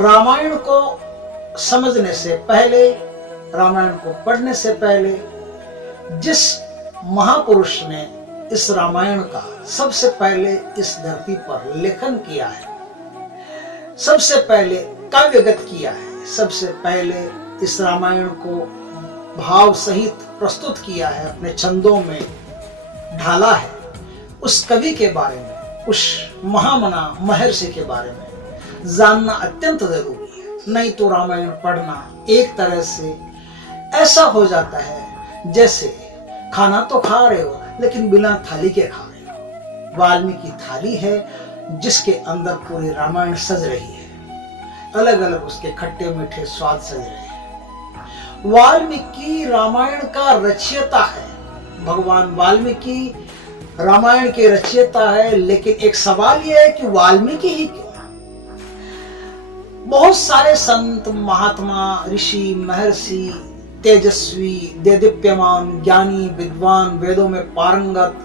रामायण को समझने से पहले, रामायण को पढ़ने से पहले, जिस महापुरुष ने इस रामायण का सबसे पहले इस धरती पर लेखन किया है, सबसे पहले काव्यगत किया है, सबसे पहले इस रामायण को भाव सहित प्रस्तुत किया है, अपने छंदों में ढाला है, उस कवि के बारे में, उस महामना महर्षि के बारे में जानना अत्यंत जरूरी है। नहीं तो रामायण पढ़ना एक तरह से ऐसा हो जाता है जैसे खाना तो खा रहे हो लेकिन बिना थाली के खा रहे हो। वाल्मीकि थाली है जिसके अंदर पूरी रामायण सज रही है, अलग अलग उसके खट्टे मीठे स्वाद सज रहे हैं। वाल्मीकि रामायण का रचयिता है, भगवान वाल्मीकि रामायण के रचयिता है। लेकिन एक सवाल यह है कि वाल्मीकि ही क्यों? बहुत सारे संत, महात्मा, ऋषि, महर्षि, तेजस्वी, देदीप्यमान, ज्ञानी, विद्वान, वेदों में पारंगत,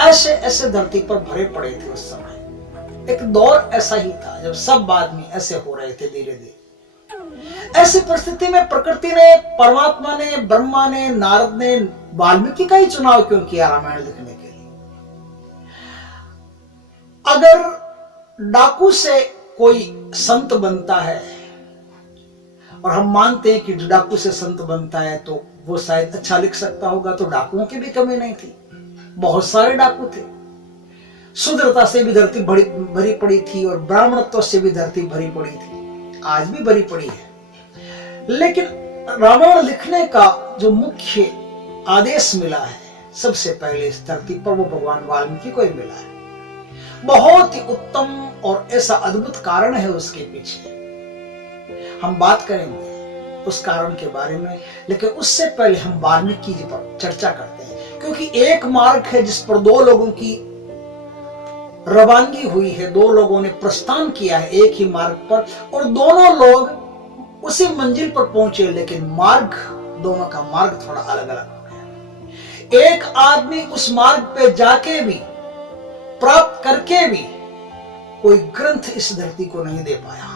ऐसे ऐसे धरती पर भरे पड़े थे उस समय। एक दौर ऐसा ही था जब सब आदमी ऐसे हो रहे थे धीरे धीरे। ऐसी परिस्थिति में प्रकृति ने, परमात्मा ने, ब्रह्मा ने, नारद ने वाल्मीकि का ही चुनाव क्यों किया रामायण लिखने के लिए? अगर डाकू से कोई संत बनता है, और हम मानते हैं कि डाकू से संत बनता है तो वो शायद अच्छा लिख सकता होगा, तो डाकुओं की भी कमी नहीं थी, बहुत सारे डाकू थे। शूद्रता से भी धरती भरी पड़ी थी और ब्राह्मणत्व से भी धरती भरी पड़ी थी, आज भी भरी पड़ी है। लेकिन रामायण लिखने का जो मुख्य आदेश मिला है सबसे पहले इस धरती पर, वो भगवान वाल्मीकि को ही मिला है। बहुत ही उत्तम और ऐसा अद्भुत कारण है उसके पीछे, हम बात करेंगे उस कारण के बारे में। लेकिन उससे पहले हम वाल्मीकि जी पर चर्चा करते हैं, क्योंकि एक मार्ग है जिस पर दो लोगों की रवानगी हुई है, दो लोगों ने प्रस्थान किया है एक ही मार्ग पर, और दोनों लोग उसी मंजिल पर पहुंचे, लेकिन मार्ग, दोनों का मार्ग थोड़ा अलग अलग हो गया। एक आदमी उस मार्ग पे जाके भी, प्राप्त करके भी, कोई ग्रंथ इस धरती को नहीं दे पाया,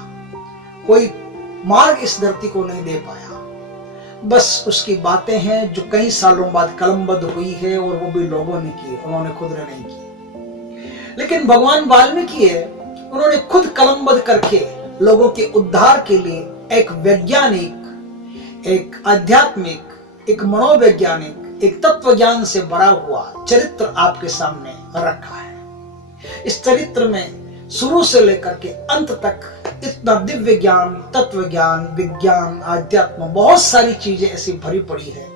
कोई मार्ग इस धरती को नहीं दे पाया। बस उसकी बातें हैं जो कई सालों बाद कलमबद्ध हुई है, और वो भी लोगों ने की, उन्होंने खुद ने नहीं की। लेकिन भगवान वाल्मीकि है, उन्होंने खुद कलमबद्ध करके लोगों के उद्धार के लिए एक वैज्ञानिक, एक आध्यात्मिक, एक मनोवैज्ञानिक, एक तत्व ज्ञान से भरा हुआ चरित्र आपके सामने रखा है। इस चरित्र में शुरू से लेकर के अंत तक इतना दिव्य ज्ञान, तत्व ज्ञान, विज्ञान, आध्यात्म, बहुत सारी चीजें ऐसी भरी पड़ी है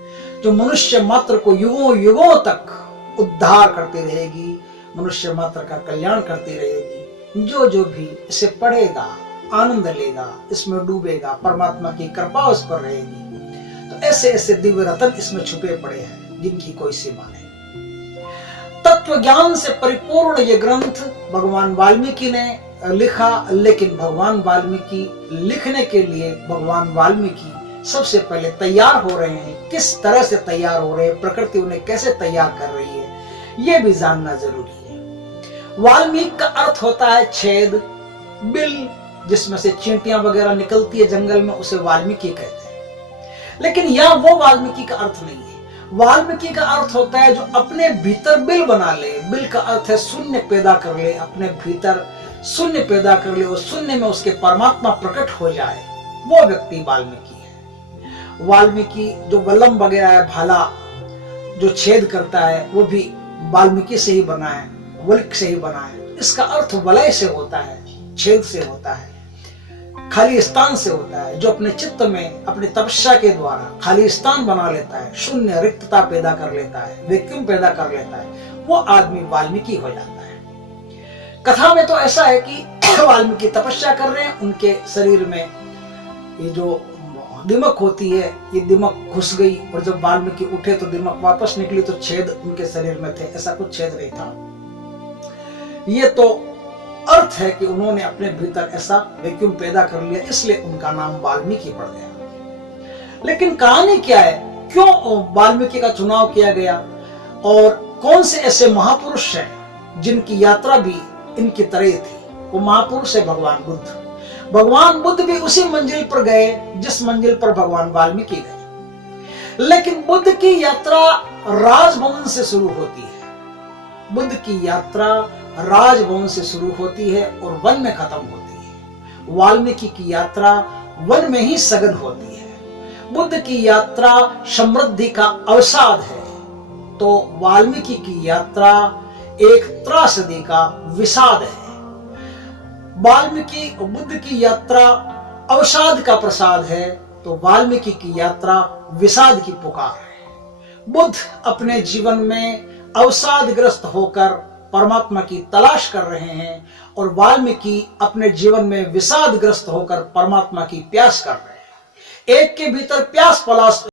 जो मनुष्य मात्र को युगों युगों तक उद्धार करती रहेगी, मनुष्य मात्र का कल्याण करती रहेगी। जो भी इसे पढ़ेगा, आनंद लेगा, इसमें डूबेगा, परमात्मा की कृपा उस पर रहेगी। तो ऐसे ऐसे दिव्य रत्न इसमें छुपे पड़े हैं जिनकी कोई सीमा नहीं। तत्व ज्ञान से परिपूर्ण ये ग्रंथ भगवान वाल्मीकि ने लिखा। लेकिन भगवान वाल्मीकि लिखने के लिए, भगवान वाल्मीकि सबसे पहले तैयार हो रहे हैं। किस तरह से तैयार हो रहे हैं, प्रकृति उन्हें कैसे तैयार कर रही है, यह भी जानना जरूरी है। वाल्मीकि का अर्थ होता है छेद, बिल, जिसमें से चींटियां वगैरह निकलती है जंगल में, उसे वाल्मीकि कहते हैं। लेकिन यह वो वाल्मीकि का अर्थ नहीं है। वाल्मीकि का अर्थ होता है जो अपने भीतर बिल बना ले। बिल का अर्थ है शून्य पैदा कर ले, अपने भीतर शून्य पैदा कर ले और शून्य में उसके परमात्मा प्रकट हो जाए, वो व्यक्ति वाल्मीकि है। वाल्मीकि जो वलम वगैरह है, भाला जो छेद करता है, वो भी वाल्मीकि से ही बना है, वल्क से ही बना है। इसका अर्थ वलय से होता है, छेद से होता है, खाली स्थान से होता है। जो अपने चित्त में अपनी तपस्या के द्वारा खाली स्थान बना लेता है, शून्य रिक्तता पैदा कर लेता है, वैक्यूम पैदा कर लेता है, वो आदमी वाल्मीकि हो जाता है। कथा में तो ऐसा है कि वाल्मीकि तपस्या कर रहे हैं, उनके शरीर में ये जो दिमक होती है, ये दिमक घुस गई, और जब वाल्मीकि उठे तो दिमक वापस निकली, तो छेद उनके शरीर में थे। ऐसा कुछ छेद नहीं था। ये तो अर्थ है कि उन्होंने अपने भीतर ऐसा वैक्यूम पैदा कर लिया, इसलिए उनका नाम वाल्मीकि पड़ गया। लेकिन कहानी क्या है, क्यों वाल्मीकि का चुनाव किया गया, और कौन से ऐसे महापुरुष हैं जिनकी यात्रा भी इनकी तरह थी? वो महापुरुष है भगवान बुद्ध। भगवान बुद्ध भी उसी मंजिल पर गए जिस मंजिल पर भगवान वाल्मीकि गए। लेकिन बुद्ध की यात्रा राजभवन से शुरू होती है। बुद्ध की यात्रा राजभवन से शुरू होती है और वन में खत्म होती है। वाल्मीकि की यात्रा वन में ही सघन होती है। बुद्ध की यात्रा समृद्धि का अवसाद है, तो वाल्मीकि की यात्रा एक त्रासदी का विषाद है। वाल्मीकि और बुद्ध की यात्रा अवसाद का प्रसाद है, तो वाल्मीकि की यात्रा विषाद की पुकार है। बुद्ध अपने जीवन में अवसादग्रस्त होकर परमात्मा की तलाश कर रहे हैं और वाल्मीकि अपने जीवन में विषादग्रस्त होकर परमात्मा की प्यास कर रहे हैं। एक के भीतर प्यास पलाश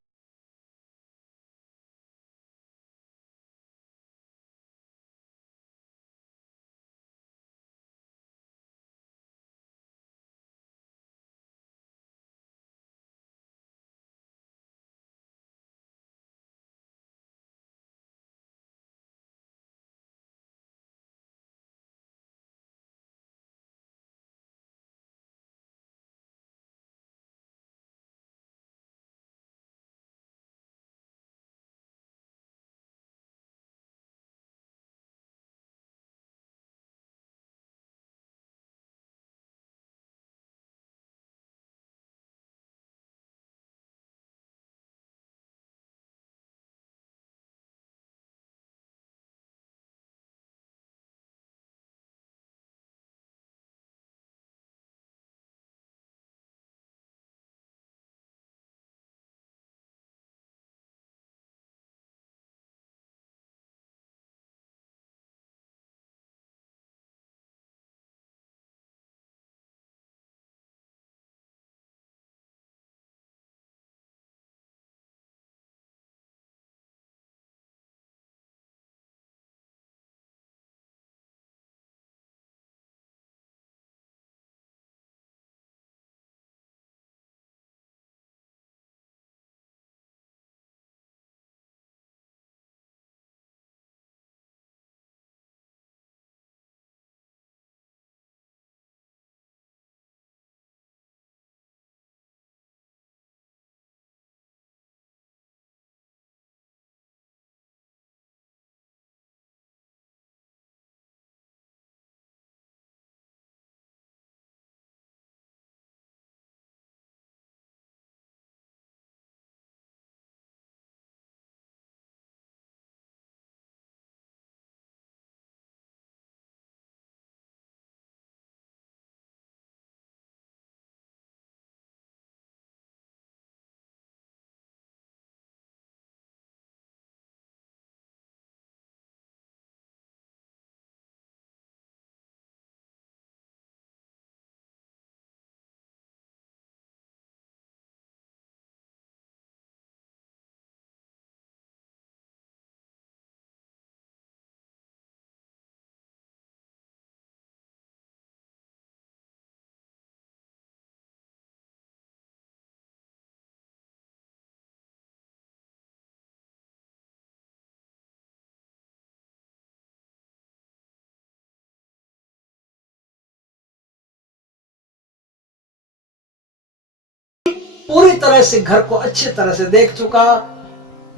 पूरी तरह से घर को अच्छी तरह से देख चुका,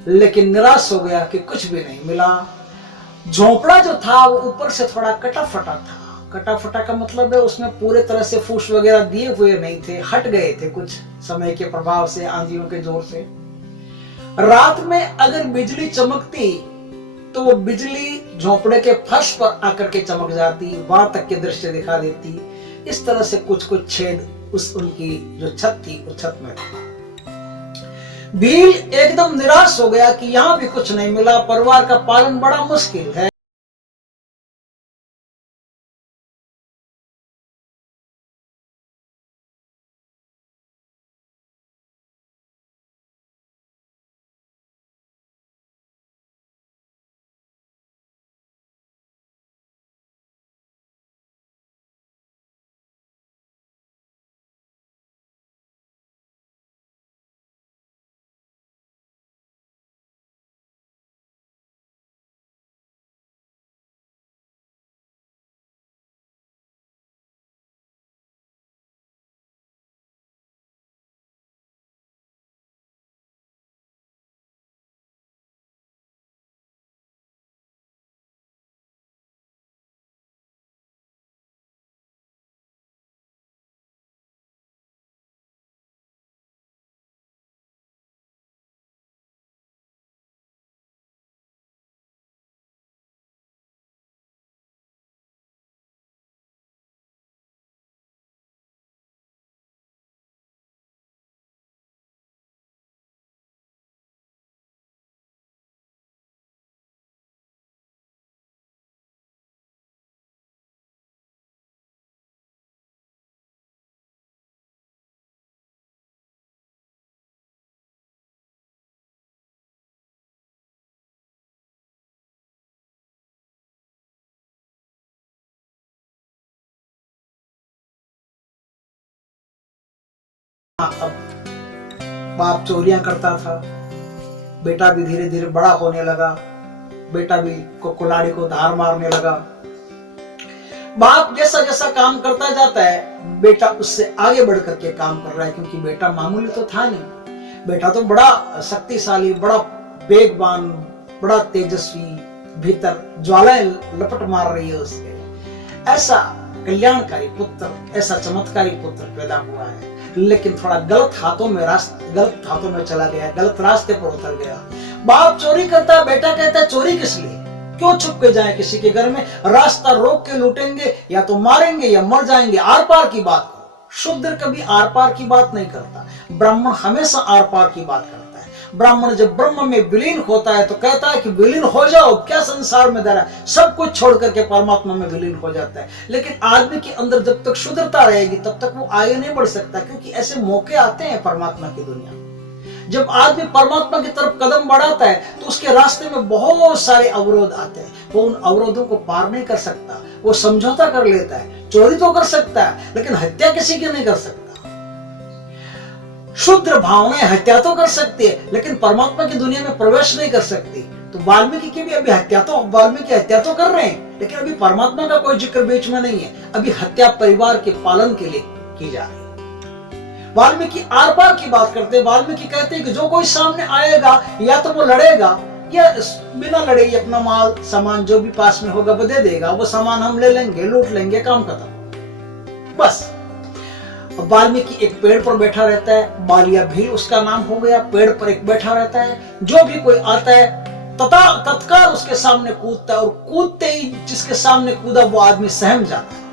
लेकिन निराश हो गया कि कुछ भी नहीं मिला। झोपड़ा जो था वो ऊपर से थोड़ा कटा फटा था। कटा फटा का मतलब है उसमें पूरे तरह से फूस वगैरह दिए हुए नहीं थे, हट गए थे कुछ समय के प्रभाव से, आंधियों के जोर से। रात में अगर बिजली चमकती तो वो बिजली झोपड़े के फर्श पर आकर के चमक जाती, वहां तक के दृश्य दिखा देती। इस तरह से कुछ कुछ छेद उस उनकी जो छत थी उस छत में था। भील एकदम निराश हो गया कि यहां भी कुछ नहीं मिला, परिवार का पालन बड़ा मुश्किल है। अब बाप चोरियां करता था, बेटा भी धीरे धीरे बड़ा होने लगा, बेटा भी कुल्हाड़ी को धार मारने लगा। बाप जैसा जैसा काम करता जाता है बेटा उससे आगे बढ़ करके काम कर रहा है, क्योंकि बेटा मामूली तो था नहीं, बेटा तो बड़ा शक्तिशाली, बड़ा वेगवान, बड़ा तेजस्वी, भीतर ज्वालाएं लपट मार रही है उसके। ऐसा कल्याणकारी पुत्र, ऐसा चमत्कारी पुत्र पैदा हुआ है, लेकिन थोड़ा गलत हाथों में चला गया, गलत रास्ते पर उतर गया। बाप चोरी करता है, बेटा कहता है चोरी किस लिए, क्यों छुप के जाए किसी के घर में, रास्ता रोक के लूटेंगे, या तो मारेंगे या मर जाएंगे, आर पार की बात करो। शूद्र कभी आर पार की बात नहीं करता, ब्राह्मण हमेशा आर पार की बात करता है। ब्राह्मण जब ब्रह्म में विलीन होता है तो कहता है कि विलीन हो जाओ, क्या संसार में धरा, सब कुछ छोड़ करके परमात्मा में विलीन हो जाता है। लेकिन आदमी के अंदर जब तक शुद्धता रहेगी तब तक वो आगे नहीं बढ़ सकता, क्योंकि ऐसे मौके आते हैं परमात्मा की दुनिया में। जब आदमी परमात्मा की तरफ कदम बढ़ाता है तो उसके रास्ते में बहुत सारे अवरोध आते हैं, वो उन अवरोधों को पार नहीं कर सकता, वो समझौता कर लेता है। चोरी तो कर सकता है लेकिन हत्या किसी की नहीं कर सकता। शुद्र भावनाएं हत्या तो कर सकती है लेकिन परमात्मा की दुनिया में प्रवेश नहीं कर सकती। तो वाल्मीकि की भी अभी वाल्मीकि हत्या तो कर रहे हैं, लेकिन अभी परमात्मा का कोई जिक्र बीच में नहीं है। अभी हत्या परिवार के पालन के लिए की जा रही है। वाल्मीकि आर पार की बात करते हैं। वाल्मीकि कहते हैं कि जो कोई सामने आएगा या तो वो लड़ेगा या बिना लड़े ही अपना माल सामान जो भी पास में होगा वो दे देगा, वो सामान हम ले लेंगे, लूट लेंगे, काम खत्म, बस। वाल्मीकि एक पेड़ पर बैठा रहता है, बालिया भील उसका नाम हो गया, पेड़ पर एक बैठा रहता है, जो भी कोई आता है तत्काल उसके सामने कूदता है, और कूदते ही जिसके सामने कूदा वो आदमी सहम जाता है।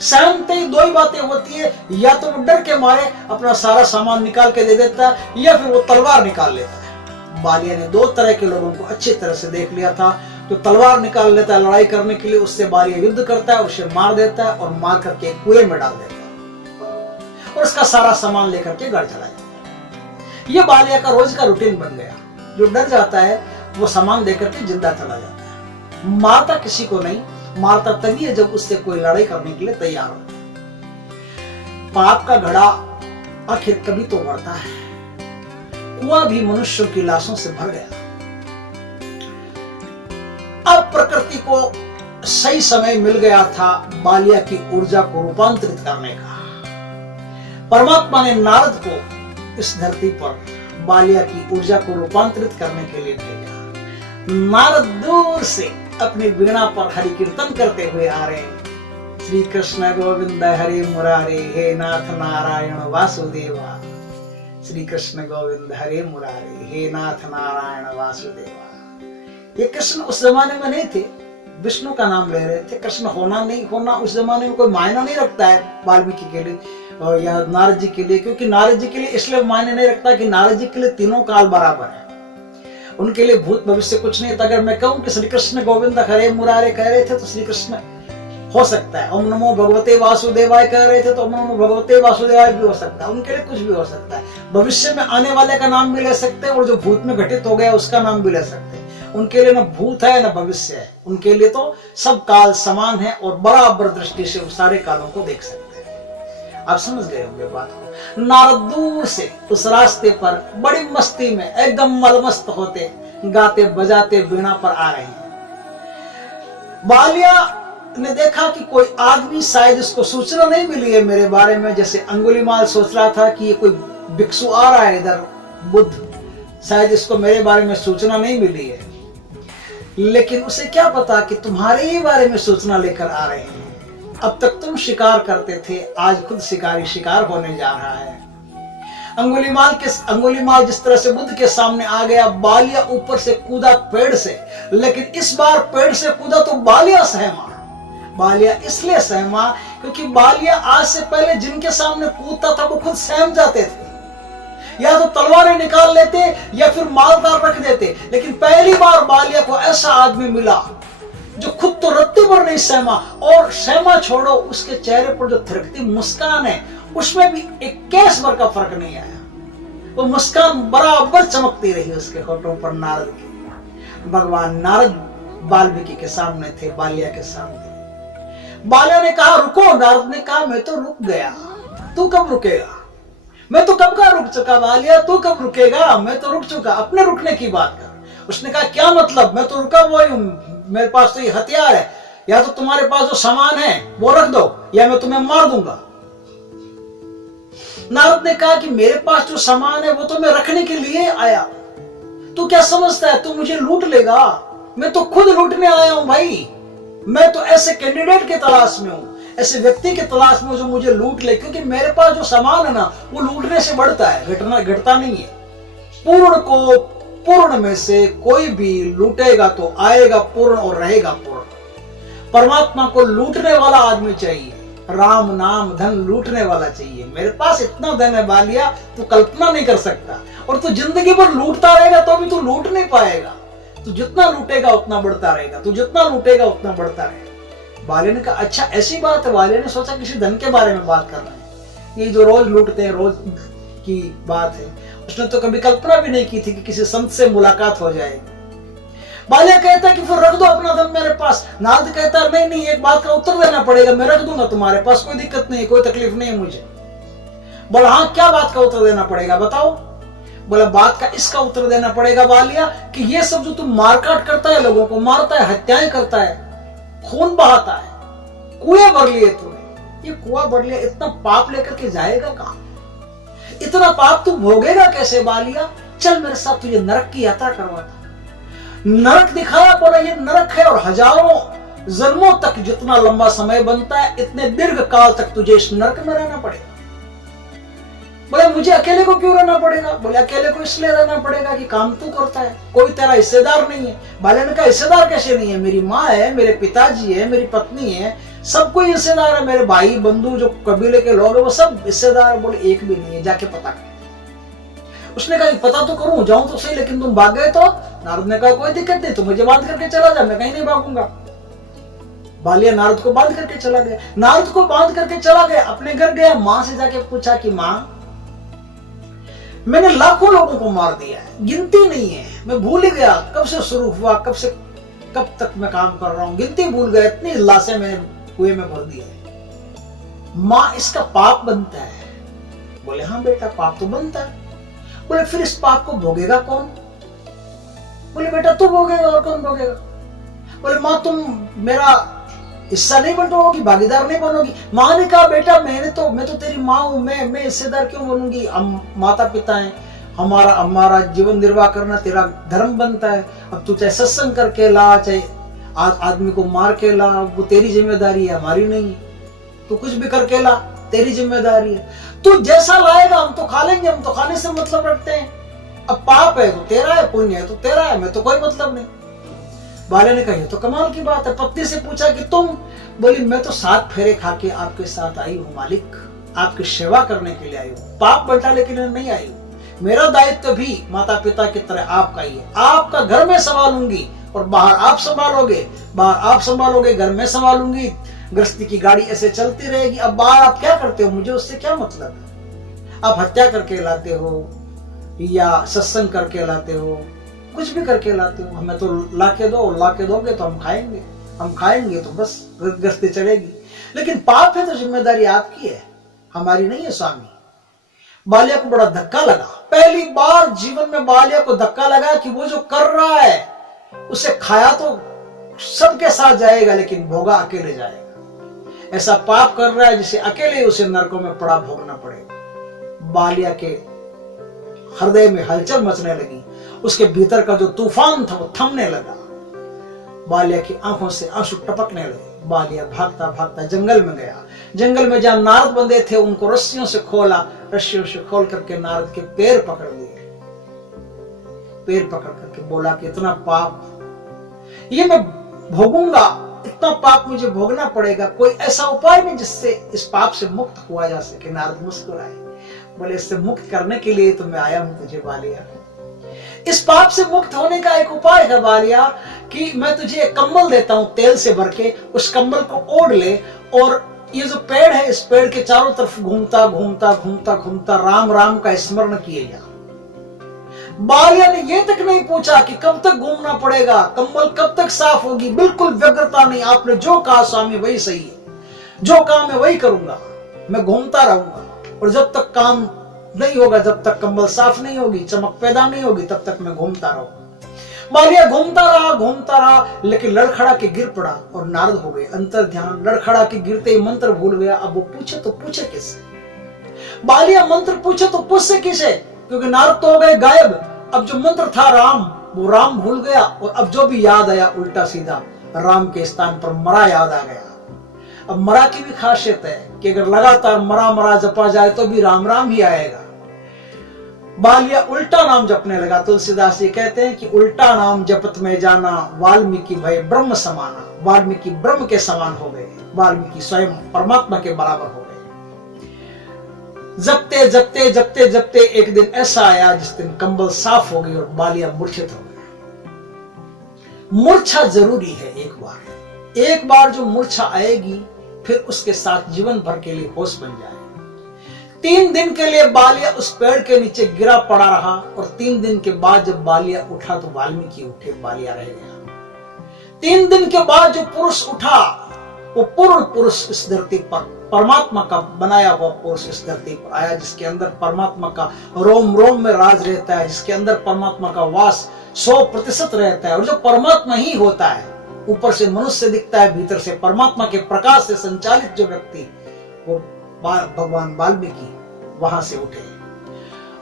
सहमते ही दो ही बातें होती है, या तो वो डर के मारे अपना सारा सामान निकाल के दे देता है या फिर वो तलवार निकाल लेता है। बालिया ने दो तरह के लोगों को अच्छी तरह से देख लिया था। तो तलवार निकाल लेता है लड़ाई करने के लिए, उससे बालिया युद्ध करता है, उसे मार देता है और मार करके कुएं में डाल देता है और उसका सारा सामान लेकर के घर चला जाता है। ये बालिया का रोज का रूटीन बन गया। जो डर जाता है वो सामान देकर के जिंदा चला जाता है। मारता किसी को नहीं, मारता तभी है जब उससे कोई लड़ाई करने के लिए तैयार हो। पाप का घड़ा आखिर कभी तो भरता है। कुआं भी मनुष्यों की लाशों से भर गया। अब प्रकृति को सही समय मिल गया था बालिया की ऊर्जा को रूपांतरित करने का। परमात्मा ने नारद को इस धरती पर बालिया की ऊर्जा को रूपांतरित करने के लिए भेजा। नारद दूर से अपनी वीणा पर हरि कीर्तन करते हुए आ रहे हैं। श्री कृष्ण गोविंद हरे मुरारे, हे नाथ नारायण वासुदेवा। श्री कृष्ण गोविंद हरे मुरारे, हे नाथ नारायण वासुदेवा। ये कृष्ण उस जमाने में नहीं थे, विष्णु का नाम ले रहे थे। कृष्ण होना नहीं होना उस जमाने में कोई मायना नहीं रखता है वाल्मीकि के लिए और या नारद जी के लिए, क्योंकि नारद जी के लिए इसलिए मायने नहीं रखता कि नारद जी के लिए तीनों काल बराबर है। उनके लिए भूत भविष्य कुछ नहीं था। अगर मैं कहूं कि श्री कृष्ण गोविंद हरे मुरारे कह रहे थे तो श्री कृष्ण हो सकता है, ओम नमो भगवते वासुदेवाय कह रहे थे तो ओम नमो भगवते वासुदेवाय भी हो सकता है। उनके लिए कुछ भी हो सकता है। भविष्य में आने वाले का नाम भी ले सकते हैं और जो भूत में घटित हो गया उसका नाम भी ले सकते हैं। उनके लिए न भूत है न भविष्य है, उनके लिए तो सब काल समान है और बराबर दृष्टि से सारे कालों को देख सकते हैं। आप समझ गए होंगे बात को। नारद दूर से उस रास्ते पर बड़ी मस्ती में एकदम मलमस्त होते गाते बजाते वीणा पर आ रहे हैं। बालिया ने देखा कि कोई आदमी, शायद इसको सूचना नहीं मिली है मेरे बारे में, जैसे अंगुलीमाल सोच रहा था कि ये कोई भिक्षु आ रहा है इधर, बुद्ध, शायद इसको मेरे बारे में सूचना नहीं मिली है। लेकिन उसे क्या पता कि तुम्हारे ही बारे में सूचना लेकर आ रहे हैं। अब तक तुम शिकार करते थे, आज खुद शिकारी शिकार होने जा रहा है। अंगुलीमाल जिस तरह से बुद्ध के सामने आ गया, बालिया ऊपर से कूदा पेड़ से, लेकिन इस बार पेड़ से कूदा तो बालिया सहमा। बालिया इसलिए सहमा क्योंकि बालिया आज से पहले जिनके सामने कूदता था वो खुद सहम जाते थे, या तो तलवारें निकाल लेते या फिर मालदार रख देते। लेकिन पहली बार बालिया को ऐसा आदमी मिला जो खुद तो रत्ती भर नहीं सहमा, और सहमा छोड़ो, उसके चेहरे पर जो थिरकती मुस्कान है उसमें भी एक केस भर का फर्क नहीं आया। वो मुस्कान बराबर चमकती रही उसके होठों पर नारद की। भगवान नारद वाल्मीकि के सामने थे, बालिया के सामने। बालिया ने कहा रुको, नारद ने कहा मैं तो रुक गया, तू कब रुकेगा? मैं तो कब का रुक चुका बालिया, तू कब रुकेगा? मैं तो रुक चुका, अपने रुकने की बात कर। उसने कहा क्या मतलब, मैं तो रुका हुआ हूं, मेरे पास तो ये हथियार है, या तो तुम्हारे पास जो सामान है वो रख दो या मैं तुम्हें मार दूंगा। नारद ने कहा कि मेरे पास जो सामान है वो तो मैं रखने के लिए आया, तू क्या समझता है तू मुझे लूट लेगा? मैं तो खुद लूटने आया हूं भाई। मैं तो ऐसे कैंडिडेट के तलाश में हूं, ऐसे व्यक्ति के तलाश में जो मुझे लूट ले, क्योंकि मेरे पास जो सामान है ना वो लूटने से बढ़ता है, घटता नहीं है। पूर्ण को पूर्ण में से कोई भी लूटेगा तो आएगा पूर्ण और रहेगा पूर्ण। परमात्मा को लूटने वाला आदमी चाहिए, राम नाम धन लूटने वाला चाहिए। मेरे पास इतना धन है बालिया, तू कल्पना नहीं कर सकता। और तू जिंदगी भर लूटता रहेगा तो भी तू लूट नहीं पाएगा। तू जितना लूटेगा उतना बढ़ता रहेगा, तू जितना लूटेगा उतना बढ़ता रहेगा। बाले ने कहा अच्छा ऐसी बात है। बाले ने सोचा किसी धन के बारे में बात करना है, ये जो रोज लूटते हैं रोज की बात है। उसने तो कभी कल्पना भी नहीं की थी कि किसी संत से मुलाकात हो जाएगी। बाल्या कहता है कि फिर रख दो अपना धन मेरे पास। नारद कहता है नहीं नहीं, एक बात का उत्तर देना पड़ेगा, मैं रख दूंगा तुम्हारे पास, कोई दिक्कत नहीं, कोई तकलीफ नहीं है मुझे। बोला हाँ क्या बात का उत्तर देना पड़ेगा बताओ। बोला बात का इसका उत्तर देना पड़ेगा बालिया कि ये सब जो तुम मारकाट करता है, लोगों को मारता है, हत्याएं करता है, खून बहाता है, कुएं भर लिए तूने, ये कुआं भर लिया, इतना पाप लेकर के जाएगा कहां? इतना पाप तू भोगेगा कैसे बालिया? चल मेरे साथ तुझे नरक की यात्रा करवाता। नरक दिखाया, बोला ये नरक है और हजारों जन्मों तक जितना लंबा समय बनता है इतने दीर्घ काल तक तुझे इस नरक में रहना पड़ेगा। बोले मुझे अकेले को क्यों रहना पड़ेगा? बोले अकेले को इसलिए रहना पड़ेगा कि काम तू करता है, कोई तेरा हिस्सेदार नहीं है। बाले ने कहा हिस्सेदार कैसे नहीं है? मेरी माँ है, मेरे पिताजी है, मेरी पत्नी है, सब कोई हिस्सेदार है, मेरे भाई बंधु जो कबीले के लोग है वो सब हिस्सेदार है। बोले एक भी नहीं है, जाके पता कर। उसने कहा पता तो करूं, जाऊं तो सही, लेकिन तुम भाग गए तो? नारद ने कहा कोई दिक्कत नहीं, तुम मुझे बांध करके चला जा, मैं कहीं नहीं भागूंगा। बालिया नारद को बांध करके चला गया। नारद को बांध करके चला गया, अपने घर गया, मां से जाके पूछा कि मां मैंने लाखों लोगों को मार दिया है, गिनती नहीं है, मैं भूल ही गया कब से शुरू हुआ, कब तक मैं काम कर रहा हूं, गिनती भूल गया, इतनी लाशें मैंने कुएं में भर दी है। मां इसका पाप बनता है? बोले हाँ बेटा पाप तो बनता है। बोले फिर इस पाप को भोगेगा कौन? बोले बेटा तू भोगेगा, और कौन भोगेगा? बोले मां तुम मेरा हिस्सा नहीं बनोगी, भागीदार नहीं बनोगी। मां ने कहा बेटा मैं तो तेरी माँ हूं, मैं हिस्सेदार क्यों बनूंगी? हम माता पिता हैं, हमारा जीवन निर्वाह करना तेरा धर्म बनता है। अब तू चाहे सत्संग करके ला, चाहे आदमी को मार के ला, वो तेरी जिम्मेदारी है, हमारी नहीं है। तू कुछ भी करके ला, तेरी जिम्मेदारी है। तू जैसा लाएगा हम तो खा लेंगे, हम तो खाने से मतलब रखते हैं। अब पाप है तो तेरा है, पुण्य है तो तेरा है, मैं तो कोई मतलब नहीं। बाले ने कहा तो कमाल की बात है। पत्नी से पूछा कि तुम? बोली मैं तो 7 फेरे खा के आपके साथ आई हूँ मालिक, आपकी सेवा करने के लिए आई हूँ, पाप बंटाने के लिए नहीं आई हूँ। मेरा दायित्व भी माता पिता की तरह आपका ही है। आपका घर में संभालूंगी और बाहर आप संभालोगे, बाहर आप संभालोगे, घर में संभालूंगी, गृहस्थी की गाड़ी ऐसे चलती रहेगी। अब बाहर आप क्या करते हो मुझे उससे क्या मतलब है? आप हत्या करके लाते हो या सत्संग करके लाते हो, कुछ भी करके लाते हो, हमें तो लाके दो, लाके दोगे तो हम खाएंगे तो बस गृहस्थी चलेगी। लेकिन पाप है तो जिम्मेदारी आपकी है, हमारी नहीं है स्वामी। बालिया को बड़ा धक्का लगा, पहली बार जीवन में बालिया को धक्का लगा कि वो जो कर रहा है उसे खाया तो सबके साथ जाएगा लेकिन भोगा अकेले जाएगा। ऐसा पाप कर रहा है जिसे अकेले उसे नरकों में पड़ा भोगना पड़ेगा। बालिया के हृदय में हलचल मचने लगी, उसके भीतर का जो तूफान था वो थमने लगा। बालिया की आंखों से आंसू टपकने लगे। बालिया भागता भागता जंगल में गया। जंगल में जहां नारद बंधे थे उनको रस्सियों से खोला, रस्सियों से खोल करके नारद के पैर पकड़ लिए। पैर पकड़ करके बोला कि इतना पाप ये मैं भोगूंगा, इतना पाप मुझे भोगना पड़ेगा, कोई ऐसा उपाय नहीं जिससे इस पाप से मुक्त हुआ जा सके। नारद मुस्कुराए, बोले इससे मुक्त करने के लिए तो मैं आया हूं तुझे बालिया। इस पाप से मुक्त होने का एक उपाय है बालिया कि मैं तुझे एक कंबल देता हूं तेल से भर के, उस कंबल को ओढ़ ले और ये जो पेड़ है इस पेड़ के चारों तरफ घूमता घूमता घूमता घूमता राम राम का स्मरण किए जा। बालिया ने ये तक नहीं पूछा कि कब तक घूमना पड़ेगा, कंबल कब तक साफ होगी, बिल्कुल व्यग्रता नहीं। आपने जो कहा स्वामी वही सही है, जो काम मैं वही करूंगा, मैं घूमता रहूंगा और जब तक काम नहीं होगा, जब तक कंबल साफ नहीं होगी, चमक पैदा नहीं होगी, तब तक मैं घूमता रहूंगा। बालिया घूमता रहा, लेकिन लड़खड़ा के गिर पड़ा और नारद हो गए अंतर ध्यान। लड़खड़ा के गिरते ही मंत्र भूल गया। अब वो पूछे तो पूछे किससे? बालिया मंत्र पूछे तो पूछे किसे, क्योंकि नारद तो हो गए गायब। अब जो मंत्र था राम, वो राम भूल गया, और अब जो भी याद आया उल्टा सीधा राम के स्थान पर मरा याद आ गया। अब मरा की भी खासियत है कि अगर लगातार मरा मरा जपा जाए तो भी राम राम ही आएगा। बालिया उल्टा नाम जपने लगा। तुलसीदास जी कहते हैं कि उल्टा नाम जपत में जाना, वाल्मीकि भय ब्रह्म समाना। वाल्मीकि ब्रह्म के समान हो गए, वाल्मीकि स्वयं परमात्मा के बराबर हो गए। जपते जपते जपते जपते एक दिन ऐसा आया जिस दिन कंबल साफ हो गई और बालिया मूर्छित हो गया। मूर्छा जरूरी है। एक बार जो मूर्छा आएगी फिर उसके साथ जीवन भर के लिए होश बन जाए। 3 दिन के लिए बालिया उस पेड़ के नीचे गिरा पड़ा रहा, और 3 दिन के बाद जब बालिया उठा तो वाल्मीकि उठे, बालिया रह गया। 3 दिन के बाद जो पुरुष उठा वो पूर्ण पुरुष इस धरती पर, परमात्मा का बनाया हुआ पुरुष इस धरती पर आया, जिसके अंदर परमात्मा का रोम रोम में राज रहता है, जिसके अंदर परमात्मा का वास 100% रहता है। और जो परमात्मा ही होता है, ऊपर से मनुष्य दिखता है, भीतर से परमात्मा के प्रकाश से संचालित जो व्यक्ति, वो भगवान वाल्मीकि वहां से उठे।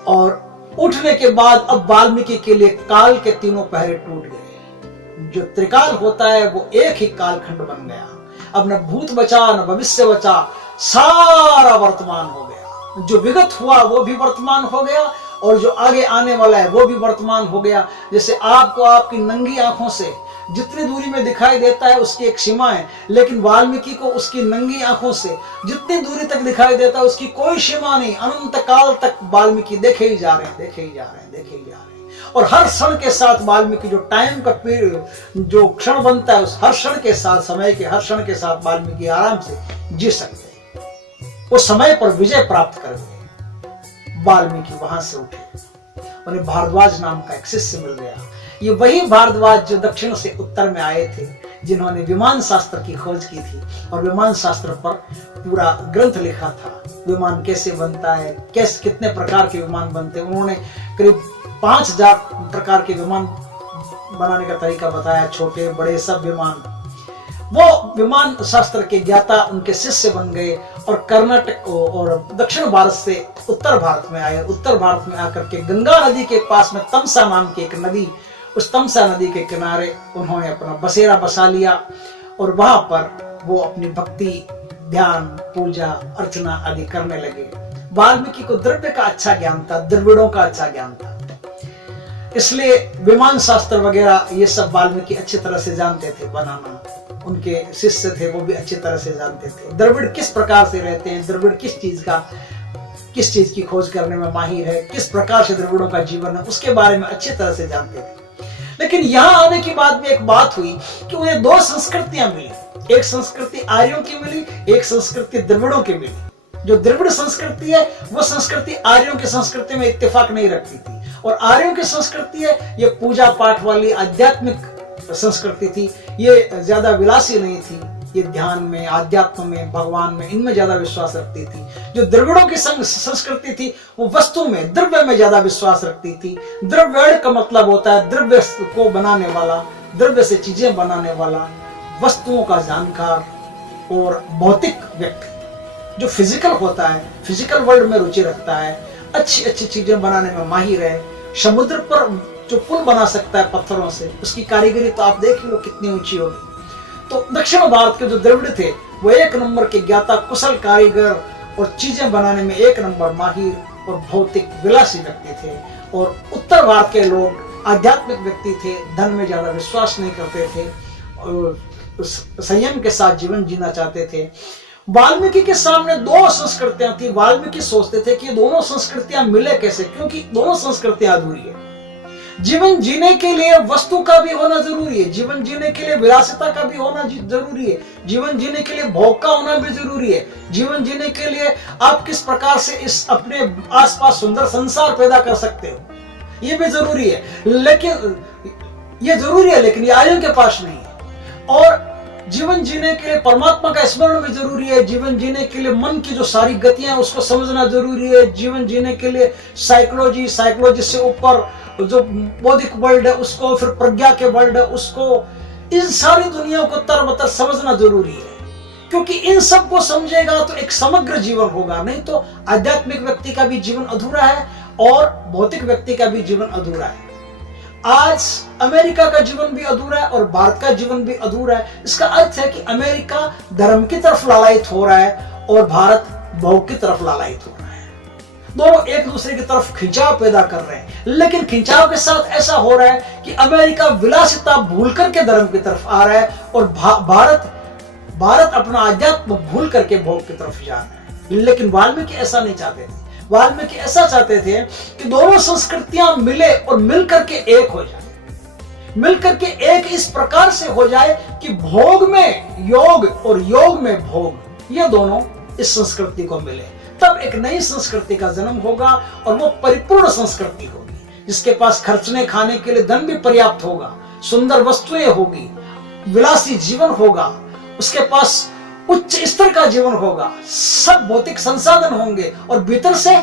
और उठने के बाद अब वाल्मीकि के लिए काल के तीनों पहरे टूट गए। जो त्रिकाल होता है वो एक ही कालखंड बन गया। अब न भूत बचा न भविष्य बचा, सारा वर्तमान हो गया। जो विगत हुआ वो भी वर्तमान हो गया, और जो आगे आने वाला है वो भी वर्तमान हो गया। जैसे आपको आपकी नंगी आंखों से जितनी दूरी में दिखाई देता है उसकी एक सीमा है, लेकिन वाल्मीकि को उसकी नंगी आंखों से जितनी दूरी तक दिखाई देता है उसकी कोई सीमा नहीं। अनंत काल तक वाल्मीकि देखे ही जा रहे हैं, देखे ही जा रहे हैं, देखे ही जा रहे हैं। और हर क्षण के साथ वाल्मीकि जो टाइम का पीरियड, जो क्षण बनता है, उस हर क्षण के साथ, समय के हर क्षण के साथ वाल्मीकि आराम से जी सकते हैं। वो समय पर विजय प्राप्त कर गए। वाल्मीकि वहां से उठे, उन्हें भारद्वाज नाम का एक शिष्य मिल गया। ये वही भारद्वाज जो दक्षिण से उत्तर में आए थे, जिन्होंने विमान शास्त्र की खोज की थी और विमान शास्त्र पर पूरा ग्रंथ लिखा था। विमान कैसे बनता है, कैसे कितने प्रकार के विमान बनते हैं, उन्होंने करीब 5000 प्रकार के विमान बनाने का तरीका बताया, छोटे बड़े सब विमान। वो विमान शास्त्र के ज्ञाता उनके शिष्य बन गए और कर्नाटक और दक्षिण भारत से उत्तर भारत में आए। उत्तर भारत में आकर के गंगा नदी के पास में तमसा नाम की एक नदी, उस तमसा नदी के किनारे उन्होंने अपना बसेरा बसा लिया, और वहां पर वो अपनी भक्ति, ध्यान, पूजा, अर्चना आदि करने लगे। वाल्मीकि को द्रव्य का अच्छा ज्ञान था, द्रविड़ों का अच्छा ज्ञान था, इसलिए विमान शास्त्र वगैरह ये सब वाल्मीकि अच्छी तरह से जानते थे बनाना। उनके शिष्य थे वो भी अच्छी तरह से जानते थे द्रविड़ किस प्रकार से रहते हैं, द्रविड़ किस चीज की खोज करने में माहिर है, किस प्रकार से द्रविड़ों का जीवन है, उसके बारे में अच्छी तरह से जानते थे। लेकिन यहाँ आने के बाद में एक बात हुई कि उन्हें 2 संस्कृतियां मिली। एक संस्कृति आर्यों की मिली, एक संस्कृति द्रविड़ों की मिली। जो द्रविड़ संस्कृति है वो संस्कृति आर्यों की संस्कृति में इत्तेफाक नहीं रखती थी, और आर्यों की संस्कृति है ये पूजा पाठ वाली आध्यात्मिक संस्कृति थी। ये ज्यादा विलासी नहीं थी, ये ध्यान में, आध्यात्म में, भगवान में, इनमें ज्यादा विश्वास रखती थी। जो द्रविड़ों की संस्कृति थी वो वस्तु में, द्रव्य में ज्यादा विश्वास रखती थी। द्रव्य का मतलब होता है द्रव्य को बनाने वाला, द्रव्य से चीजें बनाने वाला, वस्तुओं का जानकार और भौतिक व्यक्ति जो फिजिकल होता है, फिजिकल वर्ल्ड में रुचि रखता है, अच्छी अच्छी चीजें बनाने में माहिर है। समुद्र पर जो पुल बना सकता है पत्थरों से, उसकी कारीगरी तो आप देख लो कितनी ऊंची होगी। तो दक्षिण भारत के जो द्रविड़ थे वो 1 नंबर के ज्ञाता, कुशल कारीगर और चीजें बनाने में 1 नंबर माहिर और भौतिक विलासी व्यक्ति थे। और उत्तर भारत के लोग आध्यात्मिक व्यक्ति थे, धन में ज्यादा विश्वास नहीं करते थे और संयम के साथ जीवन जीना चाहते थे। वाल्मीकि के सामने 2 संस्कृतियां थी। वाल्मीकि सोचते थे कि दोनों संस्कृतियां मिले कैसे, क्योंकि दोनों संस्कृतियां अधूरी है। जीवन जीने के लिए वस्तु का भी होना जरूरी है, जीवन जीने के लिए विलासिता का भी होना जरूरी है, जीवन जीने के लिए भोग का होना भी जरूरी है, जीवन जीने के लिए आप किस प्रकार से इस अपने आसपास सुंदर संसार पैदा कर सकते हो, ये भी जरूरी है। लेकिन ये जरूरी है, लेकिन ये आर्यों के पास नहीं है। और जीवन जीने के लिए परमात्मा का स्मरण भी जरूरी है। जीवन जीने के लिए मन की जो सारी गतियां उसको समझना जरूरी है। जीवन जीने के लिए साइकोलॉजी से ऊपर जो बौद्धिक वर्ल्ड है उसको, फिर प्रज्ञा के वर्ल्ड है उसको, इन सारी दुनिया को तरबतर समझना जरूरी है। क्योंकि इन सब को समझेगा तो एक समग्र जीवन होगा, नहीं तो आध्यात्मिक व्यक्ति का भी जीवन अधूरा है और भौतिक व्यक्ति का भी जीवन अधूरा है। आज अमेरिका का जीवन भी अधूरा है और भारत का जीवन भी अधूरा है। इसका अर्थ है कि अमेरिका धर्म की तरफ लालायित हो रहा है और भारत भोग की तरफ लालायित हो रहा है। दोनों एक दूसरे की तरफ खिंचाव पैदा कर रहे हैं, लेकिन खिंचाव के साथ ऐसा हो रहा है कि अमेरिका विलासिता भूल करके धर्म की तरफ आ रहा है और भारत अपना अध्यात्म भूल करके भोग की तरफ जा रहा है। लेकिन वाल्मीकि ऐसा नहीं चाहते थे। वाल्मीकि ऐसा चाहते थे कि दोनों संस्कृतियां मिले और मिलकर के एक हो जाए, मिलकर के एक इस प्रकार से हो जाए कि भोग में योग और योग में भोग, ये दोनों इस संस्कृति को मिले। तब एक नई संस्कृति का जन्म होगा और वो परिपूर्ण संस्कृति होगी, जिसके पास खर्चने खाने के लिए धन भी पर्याप्त होगा, सुंदर वस्तुएं होगी, विलासी जीवन होगा, उसके पास उच्च स्तर का जीवन होगा, सब भौतिक संसाधन होंगे और भीतर से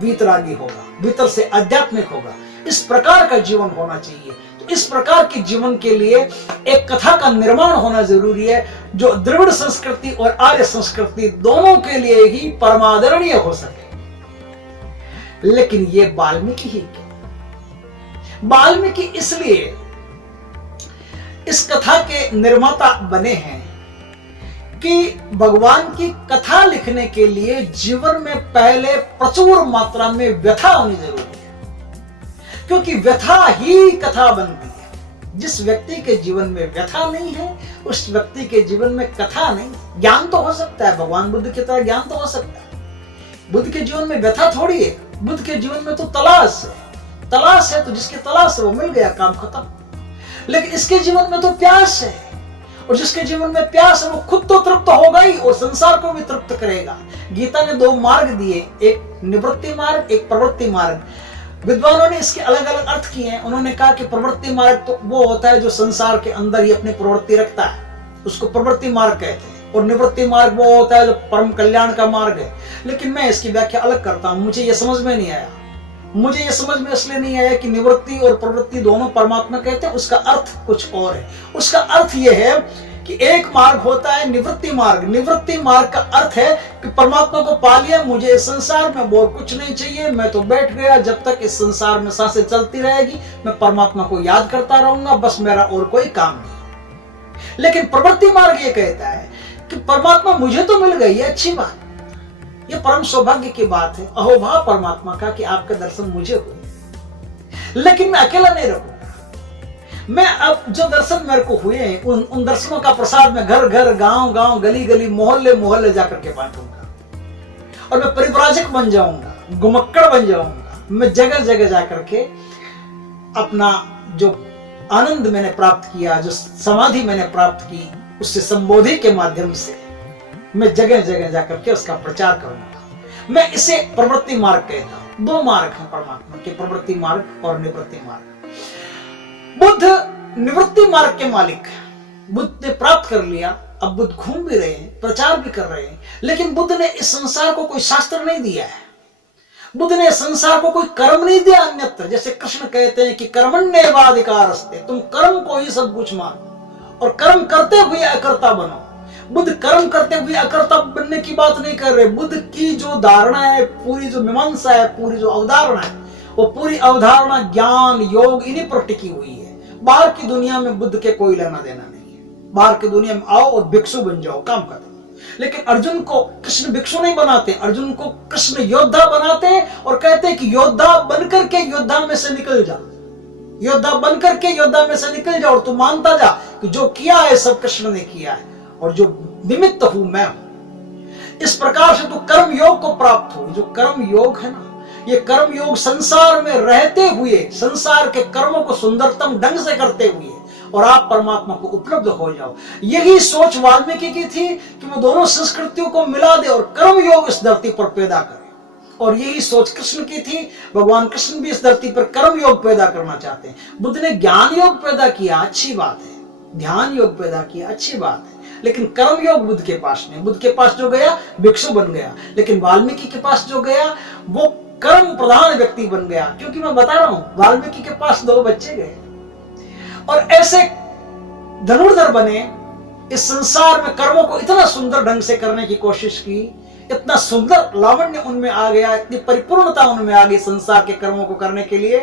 वीतरागी होगा, भीतर से आध्यात्मिक होगा। इस प्रकार का जीवन होना चाहिए। तो इस प्रकार के जीवन के लिए एक कथा का निर्माण होना जरूरी है, जो द्रविड़ संस्कृति और आर्य संस्कृति दोनों के लिए ही परमादरणीय हो सके। लेकिन ये वाल्मीकि ही क्यों? वाल्मीकि इसलिए इस कथा के निर्माता बने हैं कि भगवान की कथा लिखने के लिए जीवन में पहले प्रचुर मात्रा में व्यथा होनी जरूरी है, क्योंकि व्यथा ही कथा बनती है। जिस व्यक्ति के जीवन में व्यथा नहीं है उस व्यक्ति के जीवन में कथा नहीं। ज्ञान तो हो सकता है, भगवान बुद्ध की तरह ज्ञान तो हो सकता है। बुद्ध के जीवन में व्यथा थोड़ी है, बुद्ध के जीवन में तो तलाश है, तो जिसकी तलाश है वो मिल गया, काम खत्म। लेकिन इसके जीवन में तो प्यास है, और जिसके जीवन में प्यास है वो खुद तो तृप्त होगा ही और संसार को भी तृप्त करेगा। गीता ने दो मार्ग दिए, एक निवृत्ति मार्ग, एक प्रवृत्ति मार्ग। विद्वानों ने इसके अलग अलग अर्थ किए हैं। उन्होंने कहा कि प्रवृत्ति मार्ग तो वो होता है जो संसार के अंदर ही अपनी प्रवृत्ति रखता है, उसको प्रवृत्ति मार्ग कहते हैं, और निवृत्ति मार्ग वो होता है जो परम कल्याण का मार्ग है। लेकिन मैं इसकी व्याख्या अलग करता हूं, मुझे ये समझ में नहीं आया। मुझे ये समझ में इसलिए नहीं आया कि निवृत्ति और प्रवृत्ति दोनों परमात्मा कहते हैं, उसका अर्थ कुछ और है। उसका अर्थ यह है कि एक मार्ग होता है निवृत्ति मार्ग। निवृत्ति मार्ग का अर्थ है कि परमात्मा को पा लिया, मुझे इस संसार में और कुछ नहीं चाहिए, मैं तो बैठ गया, जब तक इस संसार में सांसें चलती रहेगी मैं परमात्मा को याद करता रहूंगा, बस मेरा और कोई काम नहीं। लेकिन प्रवृत्ति मार्ग ये कहता है कि परमात्मा मुझे तो मिल गई, है अच्छी बात, ये परम सौभाग्य की बात है, अहोभाव परमात्मा का कि आपके दर्शन मुझे हुए, लेकिन मैं अकेला नहीं रहूंगा। मैं अब जो दर्शन मेरे को हुए हैं उन दर्शनों का प्रसाद मैं घर घर, गांव गांव, गली गली, मोहल्ले मोहल्ले जाकर के बांटूंगा, और मैं परिव्राजक बन जाऊंगा, गुमक्कड़ बन जाऊंगा। मैं जगह जगह जाकर के अपना जो आनंद मैंने प्राप्त किया, जो समाधि मैंने प्राप्त की, उससे संबोधि के माध्यम से मैं जगह जगह जाकर के उसका प्रचार करूंगा। मैं इसे प्रवृत्ति मार्ग कहता हूं। दो मार्ग हैं परमात्मा के, प्रवृत्ति मार्ग और निवृत्ति मार्ग। बुद्ध निवृत्ति मार्ग के मालिक, बुद्ध ने प्राप्त कर लिया, अब बुद्ध घूम भी रहे हैं, प्रचार भी कर रहे हैं, लेकिन बुद्ध ने इस संसार को कोई शास्त्र नहीं दिया है। बुद्ध ने संसार को कोई कर्म नहीं दिया अन्यत्र। जैसे कृष्ण कहते हैं कि कर्मण्येवाधिकारस्ते, तुम कर्म को ही सब कुछ मानो और कर्म करते हुए अकर्ता बनो। बुद्ध कर्म करते हुए अकर्ता बनने की बात नहीं कर रहे। बुद्ध की जो धारणा है, पूरी जो मीमांसा है, पूरी जो अवधारणा है, वो पूरी अवधारणा ज्ञान योग इन्हीं पर टिकी हुई है। बाहर की दुनिया में बुद्ध के कोई लेना देना नहीं है। बाहर की दुनिया में आओ और भिक्षु बन जाओ, काम खत्म। लेकिन अर्जुन को कृष्ण भिक्षु नहीं बनाते, अर्जुन को कृष्ण योद्धा बनाते हैं और कहते हैं कि योद्धा बनकर के योद्धा में से निकल जा, योद्धा बनकर के योद्धा में से निकल जा, और तू मानता जा कि जो किया है सब कृष्ण ने किया है और जो निमित्त हूं मैं हूं। इस प्रकार से तू कर्म योग को प्राप्त हो। जो कर्म योग है ना, ये कर्म योग संसार में रहते हुए संसार के कर्मों को सुंदरतम ढंग से करते हुए और आप परमात्मा को उपलब्ध हो जाओ। यही सोच वाल्मीकि की थी कि वो दोनों संस्कृतियों को मिला दे और कर्म योग इस धरती पर पैदा करे। और यही सोच कृष्ण की थी। भगवान कृष्ण भी इस धरती पर कर्म योग पैदा करना चाहते हैं। बुद्ध ने ज्ञान योग पैदा किया, अच्छी बात है, ध्यान योग पैदा किया, अच्छी बात है, लेकिन कर्मयोग बुद्ध के पास नहीं। बुद्ध के पास जो गया भिक्षु बन गया, लेकिन वाल्मीकि के पास जो गया वो कर्म प्रधान व्यक्ति बन गया। क्योंकि मैं बता रहा हूं, वाल्मीकि के पास 2 बच्चे गए और ऐसे धनुर्धर बने, इस संसार में कर्मों को इतना सुंदर ढंग से करने की कोशिश की, इतना सुंदर लावण्य उनमें आ गया, इतनी परिपूर्णता उनमें आ गई संसार के कर्मों को करने के लिए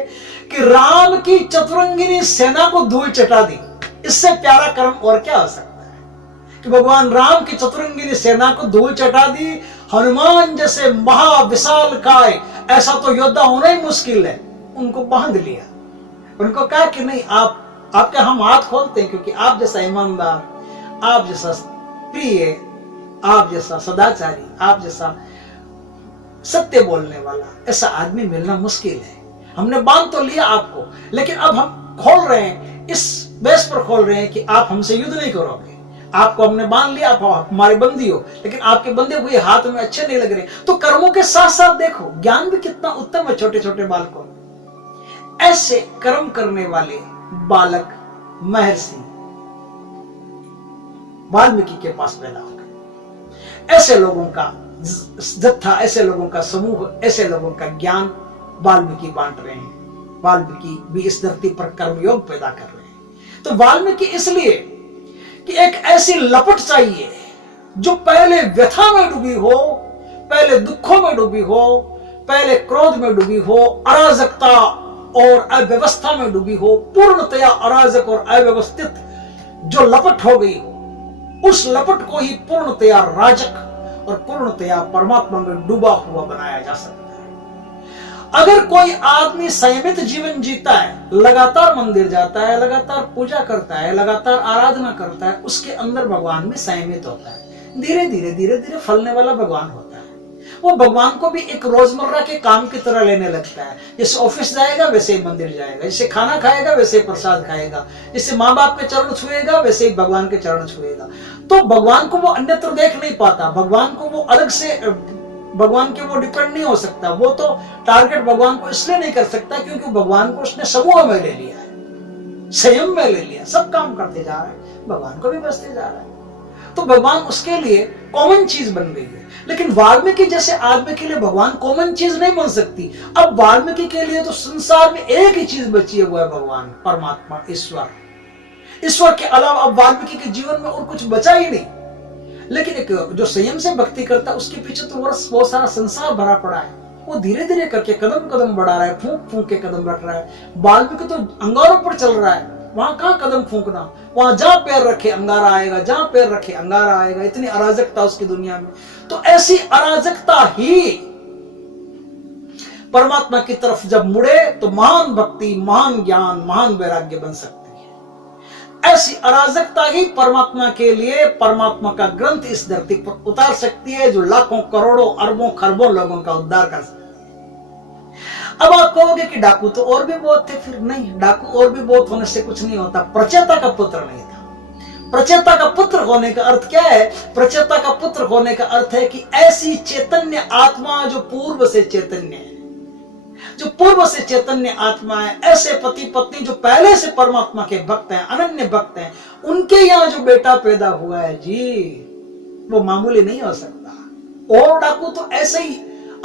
कि राम की चतुरंगिनी सेना को धूल चटा दी। इससे प्यारा कर्म और क्या हो सकता है कि भगवान राम की चतुरंगिनी सेना को धूल चटा दी। हनुमान जैसे महाविशाल काय ऐसा तो योद्धा होना ही मुश्किल है, उनको बांध लिया। उनको कहा कि नहीं, आपके हम हाथ खोलते हैं, क्योंकि आप जैसा ईमानदार, आप जैसा प्रिय, आप जैसा सदाचारी, आप जैसा सत्य बोलने वाला ऐसा आदमी मिलना मुश्किल है। हमने बांध तो लिया आपको, लेकिन अब हम खोल रहे हैं, इस बेस पर खोल रहे हैं कि आप हमसे युद्ध नहीं करोगे। आपको हमने बांध लिया, आप हमारे बंदी हो, लेकिन आपके बंदे हुए हाथ में अच्छे नहीं लग रहे। तो कर्मों के साथ साथ देखो ज्ञान भी कितना उत्तम है छोटे छोटे बालकों। ऐसे कर्म करने वाले बालक महर्षि वाल्मीकि के पास पैदा हो गए। ऐसे लोगों का जत्था, ऐसे लोगों का समूह, ऐसे लोगों का ज्ञान वाल्मीकि बांट रहे हैं। वाल्मीकि भी इस धरती पर कर्मयोग पैदा कर रहे हैं। तो वाल्मीकि इसलिए कि एक ऐसी लपट चाहिए जो पहले व्यथा में डूबी हो, पहले दुखों में डूबी हो, पहले क्रोध में डूबी हो, अराजकता और अव्यवस्था में डूबी हो, पूर्णतया अराजक और अव्यवस्थित जो लपट हो गई हो, उस लपट को ही पूर्णतया राजक और पूर्णतया परमात्मा में डूबा हुआ बनाया जा सकता है। अगर कोई आदमी संयमित जीवन जीता है, लगातार मंदिर जाता है, लगातार पूजा करता है, लगातार आराधना करता है, उसके अंदर भगवान भी संयमित होता है। धीरे धीरे फलने वाला भगवान होता है। वो भगवान को भी एक रोजमर्रा के काम की तरह लेने लगता है। जैसे ऑफिस जाएगा वैसे ही मंदिर जाएगा, जैसे खाना खाएगा वैसे ही प्रसाद खाएगा, जैसे माँ बाप के चरण छुएगा वैसे ही भगवान के चरण छुएगा। तो भगवान को वो अन्यत्र देख नहीं पाता, भगवान को वो अलग से, भगवान के वो डिपेंड नहीं हो सकता। वो तो टारगेट भगवान को इसलिए नहीं कर सकता क्योंकि भगवान को उसने समूह में ले लिया है, संयम में ले लिया, सब काम करते जा रहा है, भगवान को भी बसते जा रहा है। तो भगवान उसके लिए कॉमन चीज बन गई है। लेकिन वाल्मीकि जैसे आदमी के लिए भगवान कॉमन चीज नहीं बन सकती। अब वाल्मीकि के लिए तो संसार में एक ही चीज बची है, वो है भगवान, परमात्मा, ईश्वर। ईश्वर के अलावा अब वाल्मीकि के जीवन में और कुछ बचा ही नहीं। लेकिन एक जो संयम से भक्ति करता है उसके पीछे तो बहुत सारा संसार भरा पड़ा है। वो धीरे धीरे करके कदम कदम बढ़ा रहा है, फूंक फूंक के कदम रख रहा है। वाल्मीकि तो अंगारों पर चल रहा है, वहां कहां कदम फूंकना, वहां जहां पैर रखे अंगारा आएगा, जहां पैर रखे अंगारा आएगा। इतनी अराजकता उसकी दुनिया में। तो ऐसी अराजकता ही परमात्मा की तरफ जब मुड़े तो महान भक्ति, महान ज्ञान, महान वैराग्य बन सकती है। ऐसी अराजकता ही परमात्मा के लिए परमात्मा का ग्रंथ इस धरती पर उतार सकती है, जो लाखों करोड़ों अरबों खरबों लोगों का उद्धार कर सकती है। अब आप कहोगे कि डाकू तो और भी बहुत थे। फिर नहीं, डाकू और भी बहुत होने से कुछ नहीं होता। प्रचेता का पुत्र नहीं था। प्रचेता का पुत्र होने का अर्थ क्या है? प्रचेता का पुत्र होने का अर्थ है कि ऐसी चैतन्य आत्मा जो पूर्व से चैतन्य है, जो पूर्व से चैतन्य आत्मा है, ऐसे पति पत्नी जो पहले से परमात्मा के भक्त हैं, अनन्य भक्त हैं, उनके यहां जो बेटा पैदा हुआ है जी, वो मामूली नहीं हो सकता। और डाकू तो ऐसे ही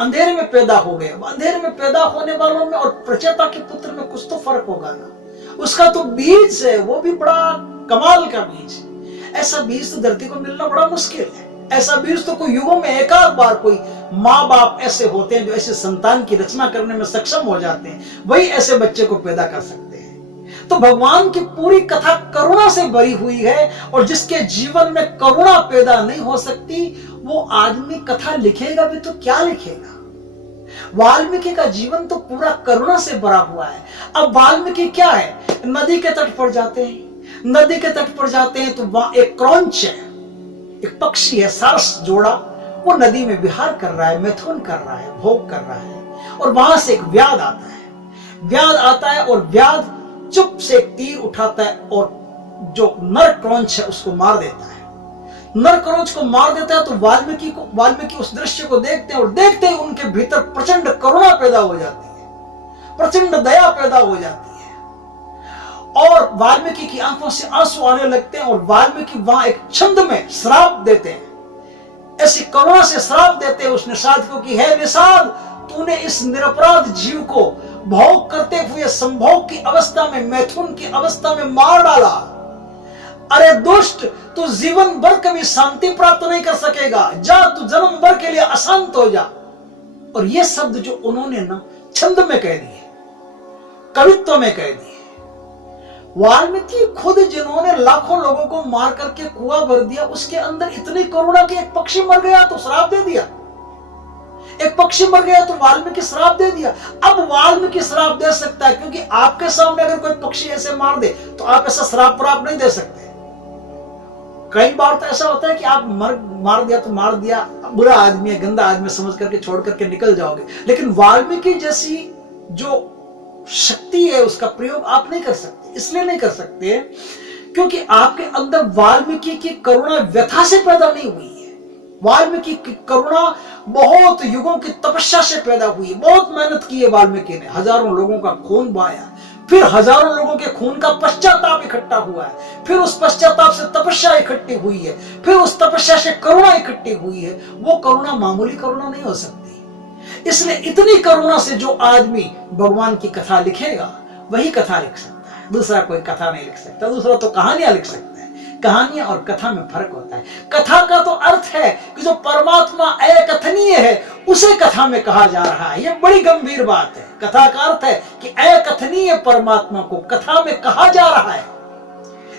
अंधेरे में पैदा हो गए। अंधेरे में पैदा होने वालों में और प्रचेता के पुत्र में कुछ तो फर्क होगा ना। उसका तो बीज है, वो भी बड़ा कमाल का बीज है। ऐसा बीज तो धरती को मिलना बड़ा मुश्किल है। ऐसा बीज तो कोई युगों में एक आध बार कोई माँ बाप ऐसे होते हैं जो ऐसे संतान की रचना करने में सक्षम हो जाते हैं, वही ऐसे बच्चे को पैदा कर सकते हैं। तो भगवान की पूरी कथा करुणा से भरी हुई है, और जिसके जीवन में करुणा पैदा नहीं हो सकती वो आदमी कथा लिखेगा भी तो क्या लिखेगा। वाल्मीकि का जीवन तो पूरा करुणा से भरा हुआ है। अब वाल्मीकि क्या है, नदी के तट पर जाते हैं, नदी के तट पर जाते हैं तो वहां एक क्रौंच है, एक पक्षी है, सारस जोड़ा, वो नदी में विहार कर रहा है, मैथुन कर रहा है, भोग कर रहा है। और वहां से एक व्याध आता है, व्याध आता है और व्याध चुप से एक तीर उठाता है और जो नर क्रौंच है उसको मार देता है। नर क्रौंच को मार देता है तो वाल्मीकि उस दृश्य को देखते हैं, और देखते ही उनके भीतर प्रचंड करुणा पैदा हो जाती है, प्रचंड दया पैदा हो जाती है। और वाल्मीकि की आंखों से आंसू आने लगते हैं और वाल्मीकि वहां एक छंद में श्राप देते हैं, ऐसी करुणा से श्राप देते हैं उस निषाद को कि हे निषाद, तूने इस निरपराध जीव को भोग करते हुए संभोग की अवस्था में, मैथुन की अवस्था में मार डाला। अरे दुष्ट, तू जीवन भर कभी शांति प्राप्त नहीं कर सकेगा, जा तू जन्म भर के लिए अशांत हो जा। और ये शब्द जो उन्होंने ना छंद में कह दिए, कवित्व में कह दिए। वाल्मीकि खुद जिन्होंने लाखों लोगों को मार करके कुआं भर दिया, उसके अंदर इतनी करुणा कि एक पक्षी मर गया तो श्राप दे दिया, एक पक्षी मर गया तो वाल्मीकि श्राप दे दिया। अब वाल्मीकि श्राप दे सकता है क्योंकि आपके सामने अगर कोई पक्षी ऐसे मार दे तो आप ऐसा श्राप प्राप्त नहीं दे सकते। कई बार तो ऐसा होता है कि आप मार दिया तो मार दिया, बुरा आदमी है, गंदा आदमी समझ करके छोड़ करके निकल जाओगे, लेकिन वाल्मीकि जैसी जो शक्ति है उसका प्रयोग आप नहीं कर सकते। इसलिए नहीं कर सकते क्योंकि आपके अंदर वाल्मीकि की करुणा व्यथा से पैदा नहीं हुई है। वाल्मीकि की करुणा बहुत युगों की तपस्या से पैदा हुई, बहुत मेहनत की है वाल्मीकि ने, हजारों लोगों का खून बहाया, फिर हजारों लोगों के खून का पश्चाताप इकट्ठा हुआ है, फिर उस पश्चाताप से तपस्या इकट्ठी हुई है, फिर उस तपस्या से करुणा इकट्ठी हुई है। वो करुणा मामूली करुणा नहीं हो सकती। इसलिए इतनी करुणा से जो आदमी भगवान की कथा लिखेगा वही कथा लिख सकता है, दूसरा कोई कथा नहीं लिख सकता। दूसरा तो कहानियां लिख सकता है, कहानियां और कथा में फर्क होता है। कथा का तो अर्थ है कि जो परमात्मा अकथनीय है उसे कथा में कहा जा रहा है। यह बड़ी गंभीर बात है। कथा का अर्थ है कि अकथनीय परमात्मा को कथा में कहा जा रहा है।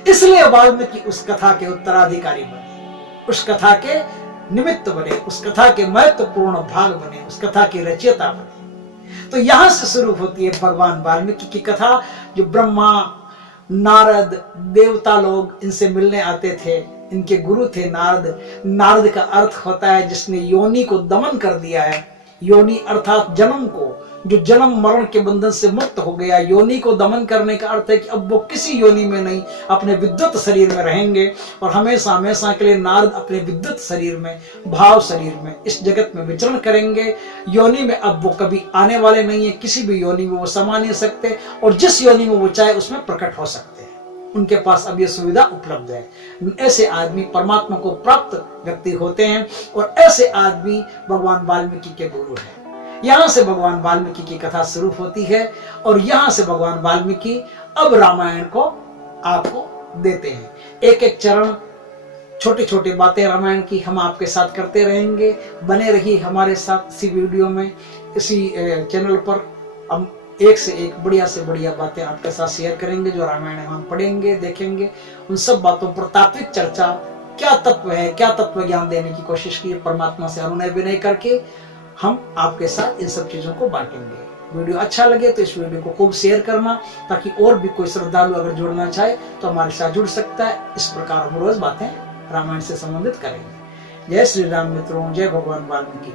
इसलिए वाल्मीकि उस कथा के उत्तराधिकारी बने, उस कथा के निमित्त बने, उस कथा के महत्वपूर्ण भाग बने, उस कथा के रचयिता बने। तो यहां से शुरू होती है भगवान वाल्मीकि की कथा, जो ब्रह्मा, नारद, देवता लोग इनसे मिलने आते थे। इनके गुरु थे नारद। नारद का अर्थ होता है जिसने योनि को दमन कर दिया है। योनि अर्थात जन्म को, जो जन्म मरण के बंधन से मुक्त हो गया। योनि को दमन करने का अर्थ है कि अब वो किसी योनि में नहीं, अपने विद्युत शरीर में रहेंगे और हमेशा हमेशा के लिए नारद अपने विद्युत शरीर में, भाव शरीर में इस जगत में विचरण करेंगे। योनि में अब वो कभी आने वाले नहीं है, किसी भी योनि में वो समा नहीं सकते और जिस योनि में वो चाहे उसमें प्रकट हो सकते हैं। उनके पास अब यह सुविधा उपलब्ध है। ऐसे आदमी परमात्मा को प्राप्त व्यक्ति होते हैं और ऐसे आदमी भगवान वाल्मीकि के गुरु हैं। यहां से भगवान वाल्मीकि की कथा शुरू होती है और यहां से भगवान वाल्मीकि अब रामायण को आपको देते हैं। एक एक चरण, छोटी छोटी बातें रामायण की हम आपके साथ करते रहेंगे। बने रहिए हमारे साथ इसी वीडियो में, इसी चैनल पर। हम एक से एक बढ़िया से बढ़िया बातें आपके साथ शेयर करेंगे। जो रामायण हम पढ़ेंगे, देखेंगे, उन सब बातों पर तात्विक चर्चा, क्या तत्व है, क्या तत्व ज्ञान देने की कोशिश की परमात्मा से अनुनय विनय करके हम आपके साथ इन सब चीजों को बांटेंगे। वीडियो अच्छा लगे तो इस वीडियो को खूब शेयर करना, ताकि और भी कोई श्रद्धालु अगर जुड़ना चाहे तो हमारे साथ जुड़ सकता है। इस प्रकार हम रोज बातें रामायण से संबंधित करेंगे। जय श्री राम मित्रों, जय भगवान वाल्मीकि।